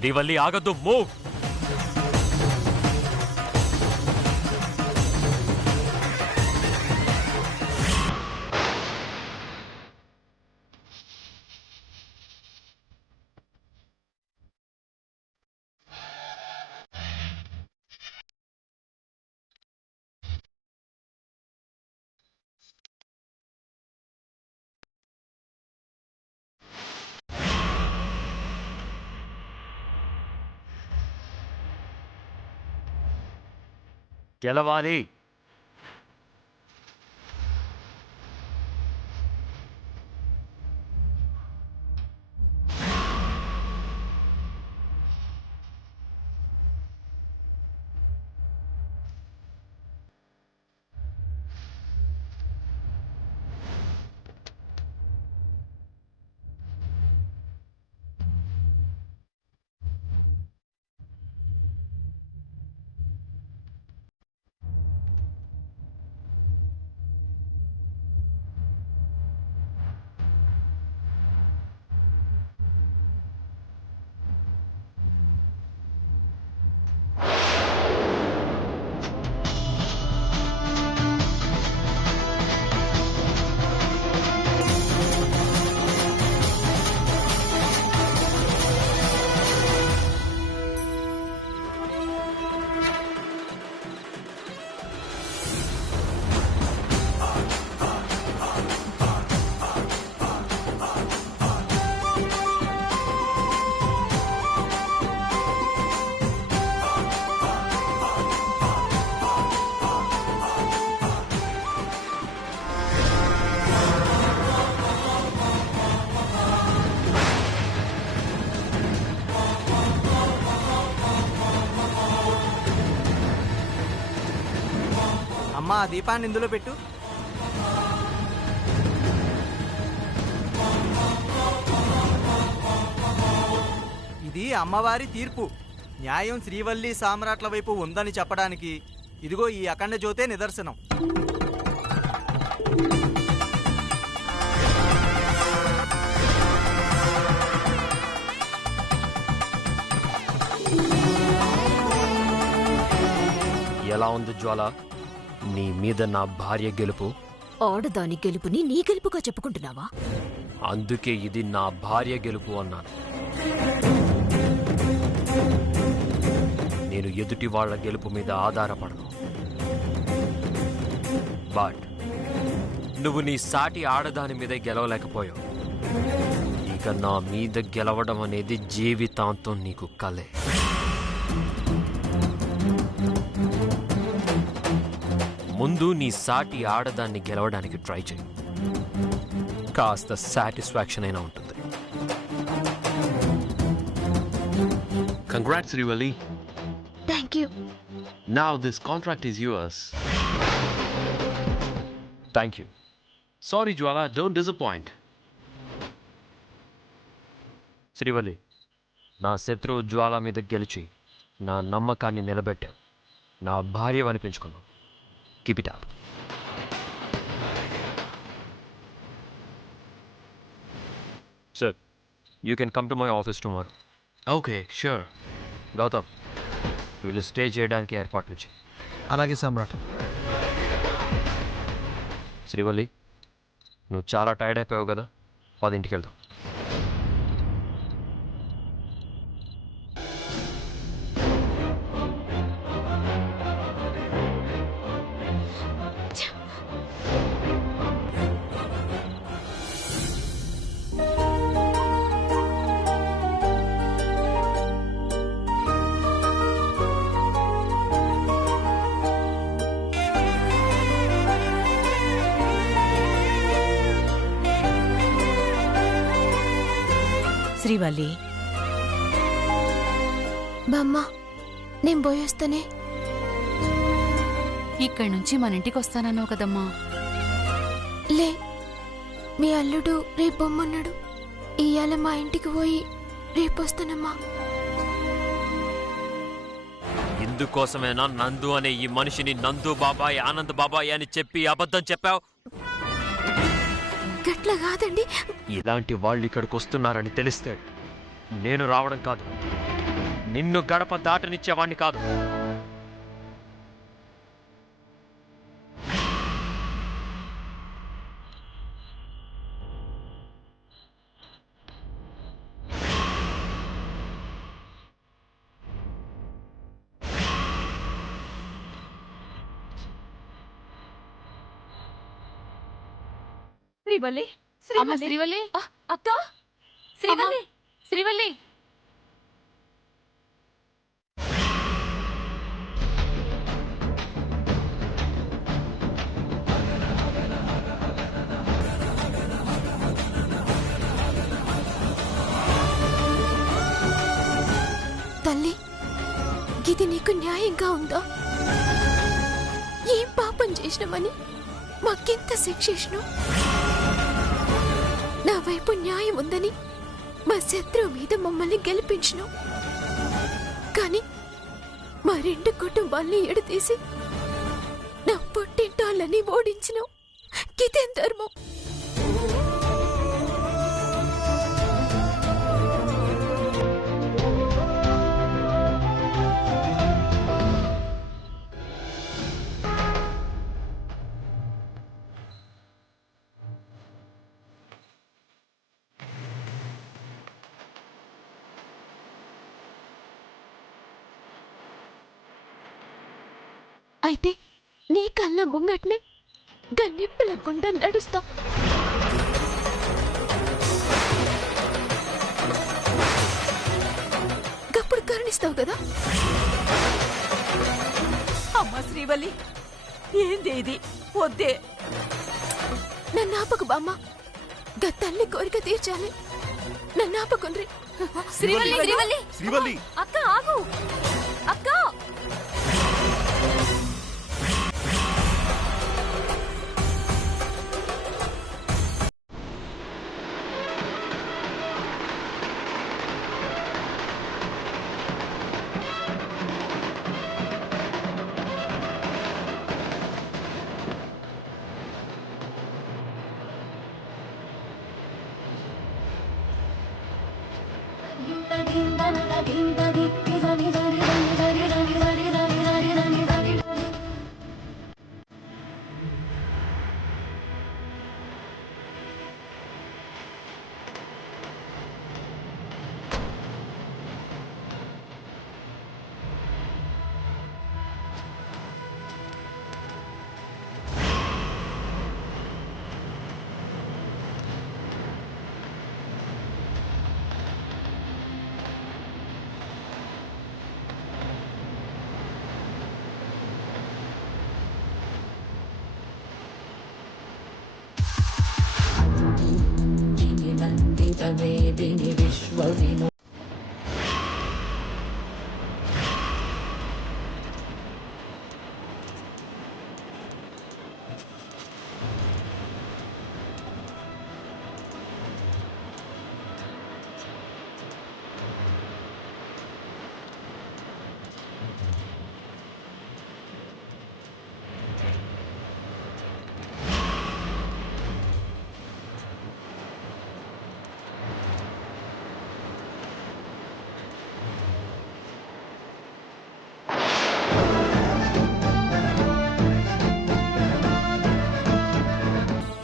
Srivalli ఆగద్దు, move. గెలవాలి. అమ్మా, దీపాన్ని ఇందులో పెట్టు. ఇది అమ్మవారి తీర్పు. న్యాయం శ్రీవల్లి సామ్రాట్ల వైపు ఉందని చెప్పడానికి ఇదిగో ఈ అఖండ జ్యోతే నిదర్శనం. ఎలా ఉంది జ్వాల? నీ మీద నా భార్య గెలుపు. ఆడదాని గెలుపుని నీ గెలుపుగా చెప్పుకుంటున్నావా? అందుకే ఇది నా భార్య గెలుపు అన్నాను. నేను ఎదుటి వాళ్ళ గెలుపు మీద ఆధారపడను. బట్ నువ్వు నీ సాటి ఆడదాని మీద గెలవలేకపోయావు. ఇక నా మీద గెలవడం అనేది జీవితాంతం నీకు కలే. ముందు నీ సాటి ఆడదాన్ని గెలవడానికి ట్రై చేయి. కాస్త సాటిస్ఫాక్షన్ అయినా ఉంటుంది. Congrats, Srivalli. Thank you. Now this contract is yours. Thank you. Sorry, Jwala, don't disappoint. Srivalli, నా శత్రువు జ్వాల మీద గెలిచి నా నమ్మకాన్ని నిలబెట్టావు. నా భార్య అనిపించుకున్నావు. Keep it up. Sir, you can come to my office tomorrow. Okay, sure. Gautam, వీళ్ళు స్టే చేయడానికి ఏర్పాట్లు చేయి. అలాగే సమ్రాట్. శ్రీవల్లి, నువ్వు చాలా టైర్డ్ అయిపోయావు కదా, 10ంటికి వెళ్దాం. శ్రీవల్లి, బామ్మ, నేను పోయేస్తానే. ఇక్కడి నుంచి మన ఇంటికి వస్తానన్నావు కదమ్మా. లే, మీ అల్లుడు రేపు బొమ్మన్నాడు. ఇయ్యాల మా ఇంటికి పోయి రేపు వస్తానమ్మా. ఇందుకోసమేనా నందు అనే ఈ మనిషిని నందు బాబాయ్, ఆనంద్ బాబాయ్ అని చెప్పి అబద్ధం చెప్పావు? గట్ల కాదండి. ఇలాంటి వాళ్ళు ఇక్కడికి వస్తున్నారని తెలిస్తే నేను రావడం కాదు, నిన్ను గడప దాటనిచ్చేవాణ్ణి కాదు. శ్రీవల్లి అమ్మ శ్రీవల్లి, అక్క శ్రీవల్లి శ్రీవల్లి. తల్లి, ఇది నీకు న్యాయంగా ఉందా? ఏం పాపం చేసినామని మాకెంత శిక్షించను? నా వైపు న్యాయం ఉందని మా శత్రువు మీద మమ్మల్ని గెలిపించను, కానీ మా రెండు కుటుంబాల్ని ఎడతీసి నా పుట్టింటాళ్ళని ఓడించను. ఇదేం ధర్మం? అయితే నీ కళ్ళ ముంగట్నే గన్నెప్పలకుండా నడుస్తా. గప్పుడు కరుణిస్తావు కదా? అమ్మ శ్రీవల్లి, ఏంది ఇది? వద్దే. నన్ను ఆపకు బామ్మ, గా తల్లి కోరిక తీర్చాలి. నన్ను ఆపకుండ్రి. శ్రీవల్లి శ్రీవల్లి శ్రీవల్లి, అక్క ఆగు. అక్క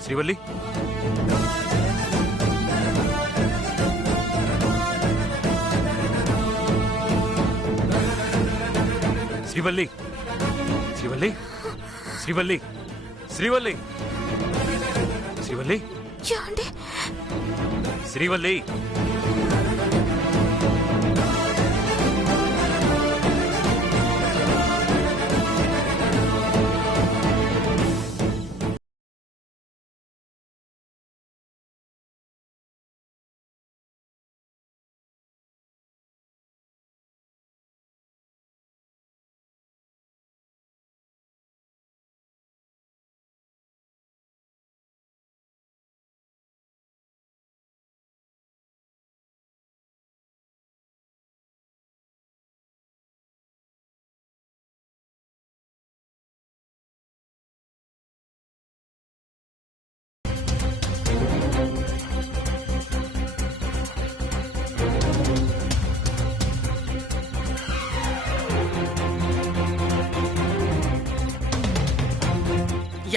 శ్రీవల్లి, శ్రీవల్లి, శ్రీవల్లి, శ్రీవల్లి, శ్రీవల్లి, శ్రీవల్లి, ఏమండి? శ్రీవల్లి.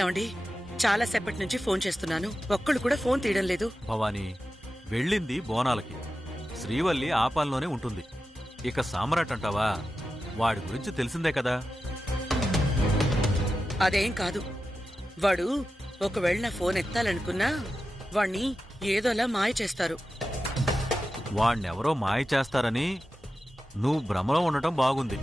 ఏమండి, చాలా సేపటి నుంచి ఫోన్ చేస్తున్నాను, ఒక్కళ్ళు కూడా ఫోన్ తీయడం లేదు. భవానీ వెళ్ళింది బోనాలకి. శ్రీవల్లి ఆపాల్లోనే ఉంటుంది. ఇక సామ్రాట్ అంటావా? వాడి గురించి తెలిసిందే కదా. అదేం కాదు. వాడు ఒకవేళ నా ఫోన్ ఎత్తాలనుకున్నా వాణ్ణి ఏదోలా మాయ చేస్తారు. వాణ్ణెవరో మాయ చేస్తారని నువ్వు భ్రమలో ఉండటం బాగుంది.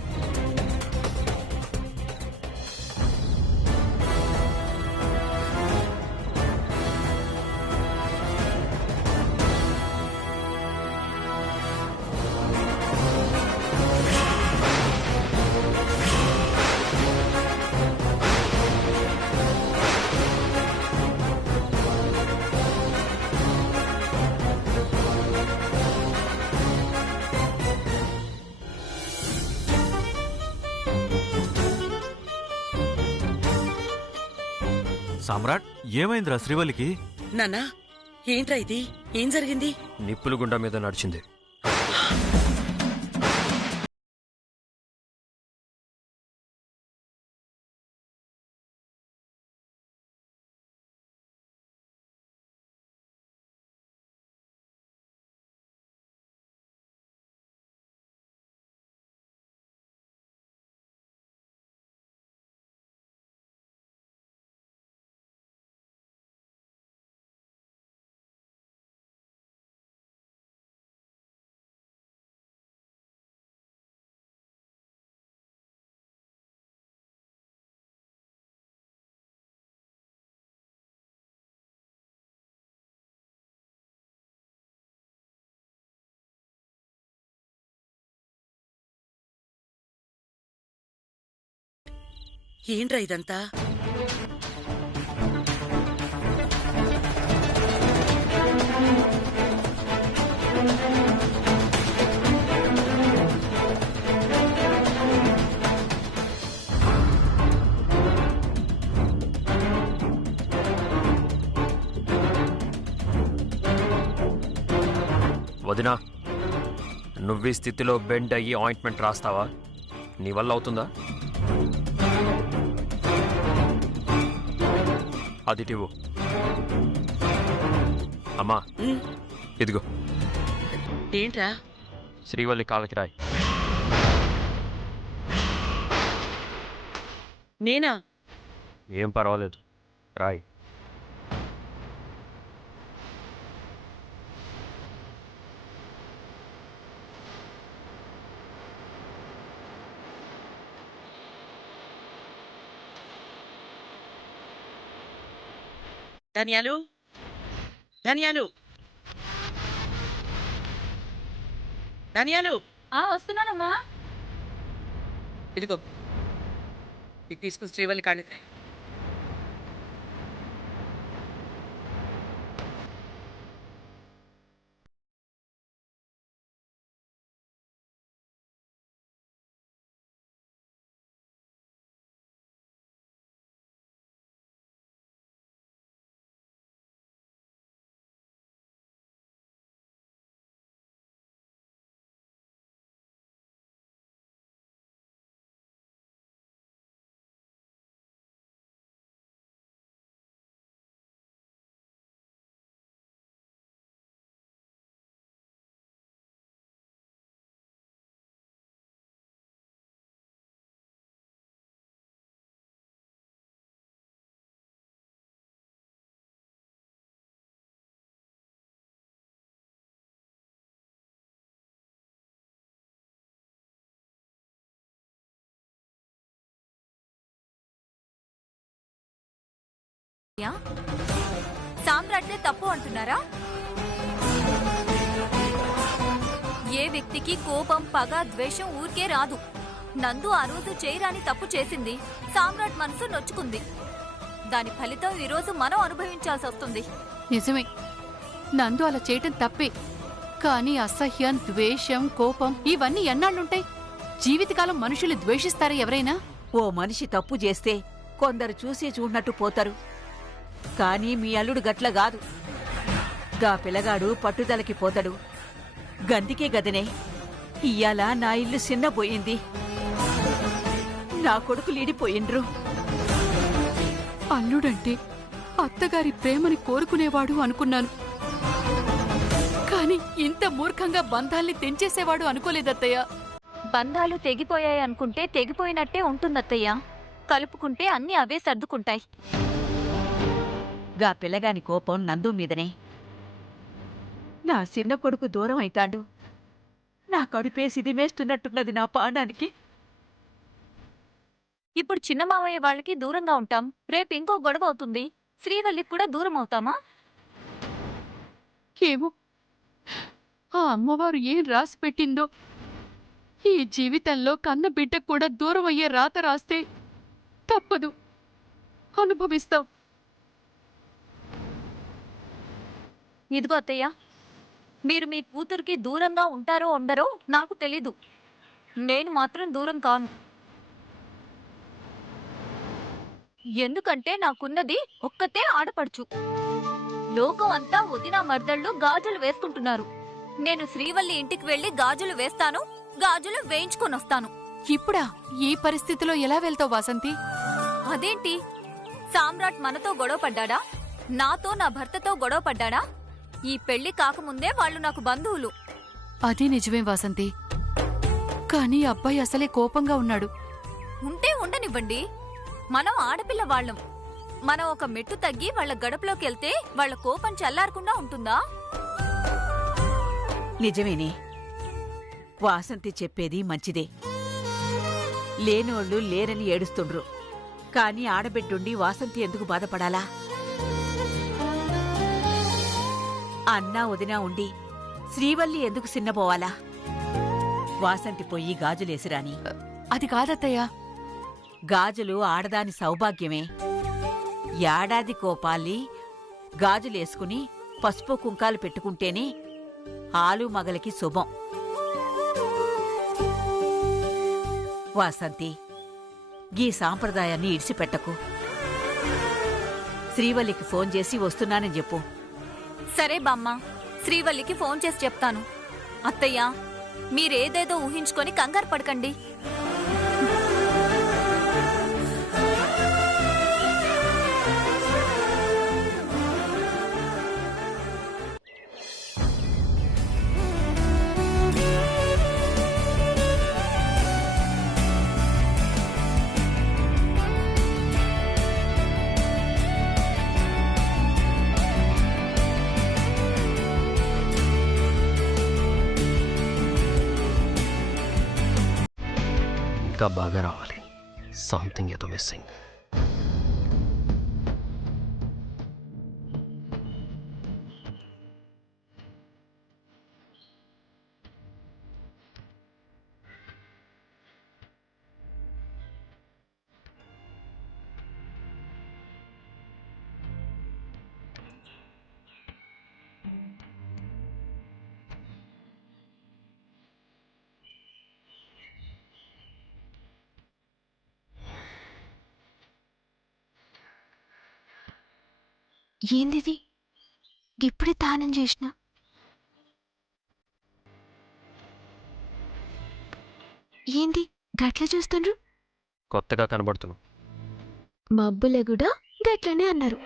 సామ్రాట్, ఏమైందిరా శ్రీవల్లికి? నాన్నా, ఏంట్రా ఇది? ఏం జరిగింది? నిప్పుల గుండ మీద నడిచింది. ఏంట్రా ఇదంతా? వదినా, నువ్వు ఈ స్థితిలో బెండ్ అయ్యి ఆయింట్మెంట్ రాస్తావా? నీ వల్ల అవుతుందా? అదిటివు. అమ్మా, ఇదిగో. ఏంట్రా? శ్రీవల్లి కాళ్ళకి రాయి. నేనా? ఏం పర్వాలేదు, రాయి. ధనియాలు, ధనియాలు, ధనియాలు. వస్తున్నానమ్మా. ఇదిగో, ఇది తీసుకుని శ్రీవల్లి కాళ్ళ. సామ్రాట్నే తప్పు అంటున్నారా? ఏ వ్యక్తికి కోపం, పగ, ద్వేషం ఊరికే రాదు. నందు ఆ రోజు చేయరాని తప్పు చేసింది. సామ్రాట్ మనసు నొచ్చుకుంది. దాని ఫలితం ఈ రోజు మనం అనుభవించాల్సి వస్తుంది. నిజమే, నందు అలా చేయటం తప్పే. కానీ అసహ్యం, ద్వేషం, కోపం ఇవన్నీ ఎన్నాళ్ళుంటాయి? జీవితకాలం మనుషులు ద్వేషిస్తారా ఎవరైనా? ఓ మనిషి తప్పు చేస్తే కొందరు చూసి చూడనట్టు పోతారు. కానీ మీ అల్లుడు గట్ల గాదు. గా పిల్లగాడు పట్టుదలకి పోతాడు. గందికే గదనే ఇయ్యాల నా ఇల్లు చిన్నపోయింది. నా కొడుకు లీడిపోయిండ్రు. అల్లుడంటే అత్తగారి ప్రేమని కోరుకునేవాడు అనుకున్నాను. కాని ఇంత మూర్ఖంగా బంధాల్ని తెంచేసేవాడు అనుకోలేదత్తయ్య. బంధాలు తెగిపోయాయి అనుకుంటే తెగిపోయినట్టే ఉంటుందత్తయ్య. కలుపుకుంటే అన్నీ అవే సర్దుకుంటాయి. గా పిల్లగాని కోపం నందు మీదనే. నా చిన్న కొడుకు దూరం అయితాడు. నా కడుపే సిదిమేస్తున్నట్టున్నది నా పానానికి. ఇప్పుడు చిన్న మావయ్య వాళ్ళకి దూరంగా ఉంటాం. రేపు ఇంకో గొడవ అవుతుంది. శ్రీవల్లికి కూడా దూరం అవుతామా? ఏమో, ఆ అమ్మవారు ఏం రాసి పెట్టిందో. ఈ జీవితంలో కన్న బిడ్డకు కూడా దూరం అయ్యే రాత రాస్తే తప్పదు, అనుభవిస్తాం. ఇదిగో అత్తయ్య, మీరు మీ కూతురికి దూరంగా ఉంటారో ఉండరో నాకు తెలీదు. నేను మాత్రం దూరం కాను. ఎందుకంటే నాకున్నది ఒక్కతే ఆడపడుచు. లోకం అంతా వదిన మర్దళ్ళు గాజులు వేసుకుంటున్నారు. నేను శ్రీవల్లి ఇంటికి వెళ్లి గాజులు వేస్తాను, గాజులు వేయించుకొనొస్తాను. ఇప్పుడా ఈ పరిస్థితిలో ఎలా వెళ్తావు వాసంతి? అదేంటి, సామ్రాట్ మనతో గొడవ పడ్డాడా? నాతో నా భర్తతో గొడవ పడ్డాడా? ఈ పెళ్లి కాకముందే వాళ్ళు నాకు బంధువులు. అదే నిజమే వాసంతి, కానీ అబ్బాయి అసలే కోపంగా ఉన్నాడు. ఉంటే ఉండనివ్వండి. మనం ఆడపిల్ల వాళ్ళం. మనం ఒక మెట్టు తగ్గి వాళ్ళ గడపలోకి వెళ్తే వాళ్ళ కోపం చల్లారకుండా ఉంటుందా? నిజమేనే, వాసంతి చెప్పేది మంచిదే. లేనోళ్ళు లేరని ఏడుస్తుండ్రు. కాని ఆడబిడ్డుండి వాసంతి ఎందుకు బాధపడాలా? అన్నా వదినా ఉండి శ్రీవల్లి ఎందుకు సిన్నపోవాలా? వాసంతి పొయ్యి గాజులేసిరాని. అది కాదత్తయ్యా. గాజులు ఆడదాని సౌభాగ్యమే. ఏడాది కోపాలి గాజులేసుకుని పసుపు కుంకాలు పెట్టుకుంటేనే ఆలు మగలకి శుభం. వాసంతి, గీ సాంప్రదాయాన్ని ఇడిసిపెట్టకు. శ్రీవల్లికి ఫోన్ చేసి వస్తున్నానని చెప్పు. సరే బామ్మ, శ్రీవల్లికి ఫోన్ చేసి చెప్తాను. అత్తయ్య, మీరేదేదో ఊహించుకొని కంగారు పడకండి. ఇంకా బాగా రావాలి. సంథింగ్ ఏదో మిస్సింగ్. ఏందిది? ఇప్పుడే తానం చేసిన. ఏంది గట్ల చూస్తుండ్రు? కొత్తగా కనబడుతున్నావు. మబ్బులే కూడా గట్లనే అన్నారు.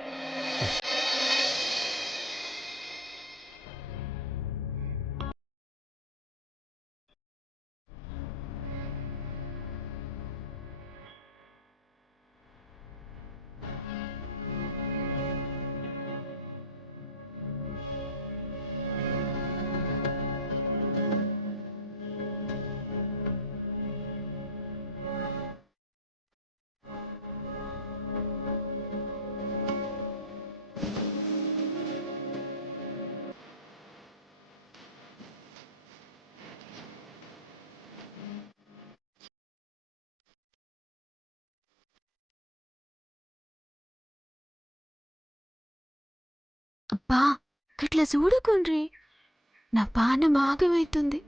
అబ్బా, గట్ల చూడకుండ్రి, నా పానం ఆగమైతుంది.